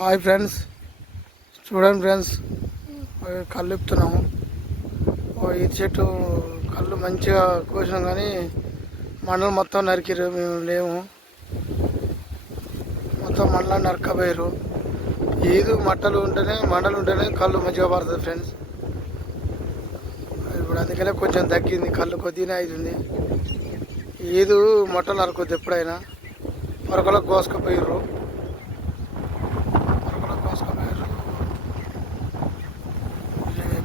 Hi friends చూడండి friends కళ్ళు ఇప్పుతున్నాము. ఓ ఈ చెట్టు కళ్ళు మంచిగా కోసినాం కానీ మండలం మొత్తం నరికిరు మేము లేము. మొత్తం మండలం నరకపోయారు ఏదు మట్టలు ఉంటేనే మండలు ఉంటేనే కళ్ళు మంచిగా పడుతుంది ఫ్రెండ్స్ ఇప్పుడు అందుకనే కొంచెం తగ్గింది కళ్ళు కొద్దిగా అవుతుంది ఏదు మట్టలు నరకొద్ది ఎప్పుడైనా. మరొకలకు కోసుకుపోయారు మరొకలకు కోసుకపోయారు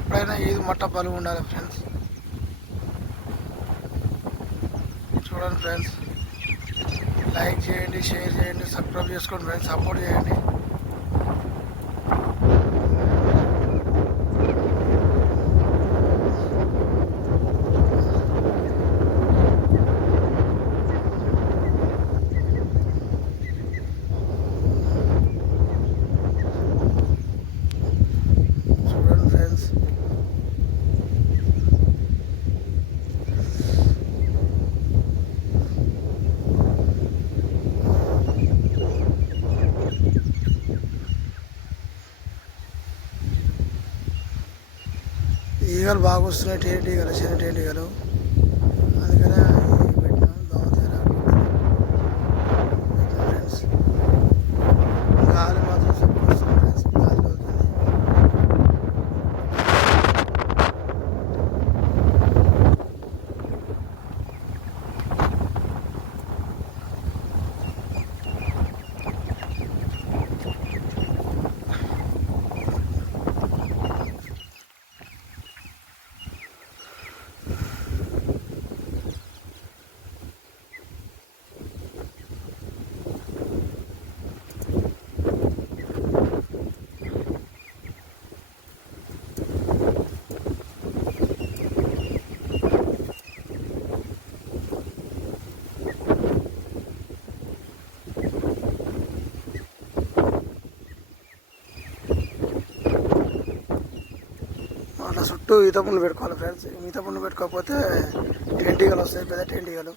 ఎప్పుడైనా ఏది మట్ట బలుగు ఉండాలి ఫ్రెండ్స్ చూడండి ఫ్రెండ్స్ లైక్ చేయండి షేర్ చేయండి సబ్స్క్రైబ్ చేసుకోండి ఫ్రెండ్స్ సపోర్ట్ చేయండి చూడండి ఫ్రెండ్స్ ఈగలు బాగా వస్తున్నాయి టేటీగలు చిన్న టేటీగలు చుట్టూ ఈత పండ్లు పెట్టుకోవాలి ఫ్రెండ్స్ ఈత పండ్లు పెట్టుకోకపోతే టెంటీగలు వస్తాయి పెద్ద టెంటీగలు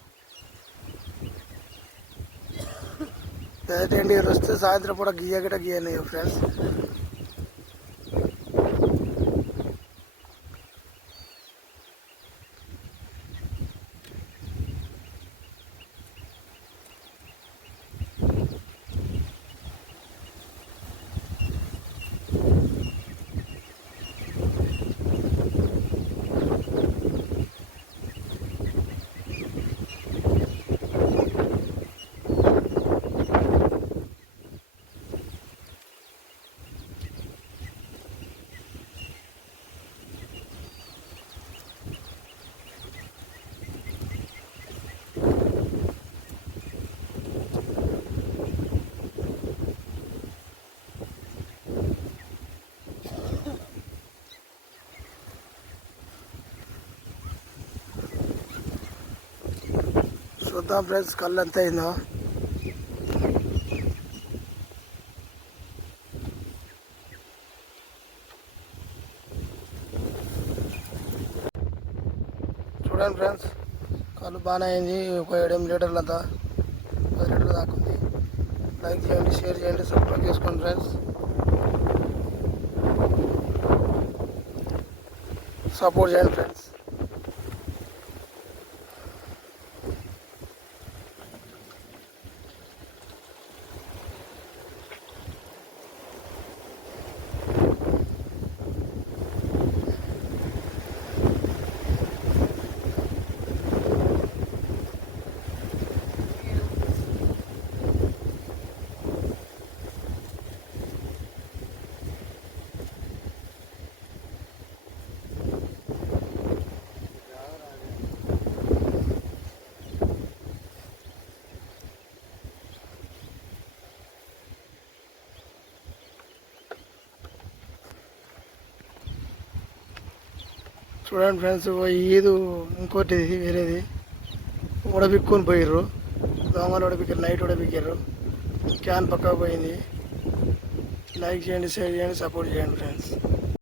పెద్ద టెంటీగలు వస్తే సాయంత్రం పూట గీయ గిట గీయనివి ఫ్రెండ్స్ చూద్దాం ఫ్రెండ్స్ కళ్ళు ఎంత అయిందో చూడండి ఫ్రెండ్స్ కళ్ళు బాగానే అయింది ఒక ఏడెనిమిది లీటర్లు అంతా పది లీటర్లు దాకా ఉంది. లైక్ చేయండి షేర్ చేయండి సబ్స్క్రైబ్ చేసుకోండి ఫ్రెండ్స్. సపోర్ట్ చేయండి ఫ్రెండ్స్. చూడండి ఫ్రెండ్స్ ఈదు ఇంకోటి వేరేది. ఉడబిక్కుని పోయిర్రు. దోమలు ఉడబిక్కారు నైట్ ఉడబిక్కారు క్యాన్ పక్కకు పోయింది. లైక్ చేయండి షేర్ చేయండి సపోర్ట్ చేయండి ఫ్రెండ్స్.